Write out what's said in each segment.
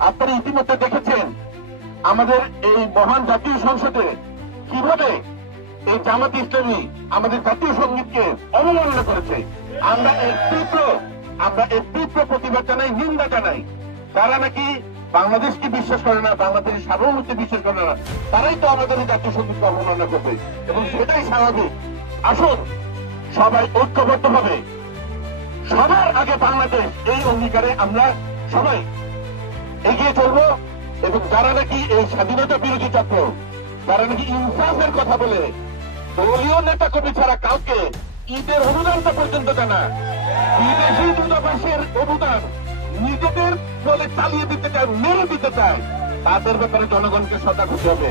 আপনারা ইতিমধ্যে দেখেছেন আমাদের এই মহান জাতীয় সংসদে কিভাবে এই জামাত ইসলামী আমাদের জাতীয় সঙ্গীতকে অবমাননা করেছে। আমরা এর তীব্র প্রতিবাদ জানাই, নিন্দা জানাই। তারা নাকি বাংলাদেশকে বিশ্বাস করে না, বাংলাদেশের সার্বভৌমত্বে বিশ্বাস করে না, তারাই তো আমাদের এই জাতীয় সঙ্গীতকে অবমাননা করবে এবং সেটাই স্বাভাবিক। আসুন সবাই ঐক্যবদ্ধ হবে, সবার আগে বাংলাদেশ, এই অঙ্গীকারে আমরা সবাই এগিয়ে চলবো। এবং যারা নাকি এই স্বাধীনতা বিরোধী চক্র, যারা নাকি ইনসাফের কথা বলে দলীয় নেতা কর্মী ছাড়া কাউকে ঈদের অনুদানটা পর্যন্ত জানা, বিদেশি দূতাবাসের অনুদান নিজেদের বলে চালিয়ে দিতে চায়, মেরে দিতে চায়, তাদের ব্যাপারে জনগণকে সজাগ হতে হবে।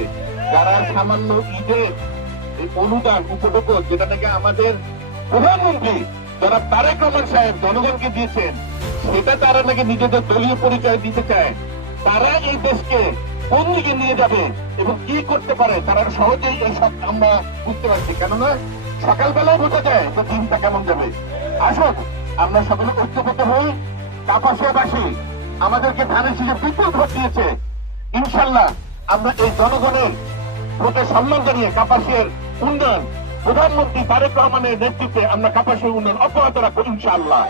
যারা সামান্য ঈদের এই অনুদান উপভোগ, যেটা থেকে আমাদের প্রধানমন্ত্রী যারা তারেক রহমান সাহেব জনগণকে দিয়েছেন, সেটা তারা নাকি নিজেদের দলীয় পরিচয় দিতে চায়, তারা এই দেশকে কোন দিকে নিয়ে যাবে এবং কি করতে পারে তারা সহজেই এইসব আমরা বুঝতে পারছি। কেননা সকালবেলায় বোঝা যায় যে দিনটা কেমন যাবে। আসুন আমরা সকলে ঐক্যবদ্ধ হই। কাপাসিয়াবাসী আমাদেরকে ধানের শীষে বিপুল ভোট দিয়েছে। ইনশাল্লাহ আমরা এই জনগণের ভোটে সম্মান জানিয়ে কাপাসিয়ার উন্নয়ন, প্রধানমন্ত্রী তারেক রহমানের নেতৃত্বে আমরা কাপাসিয়ার উন্নয়ন অব্যাহত রাখবো ইনশাআল্লাহ।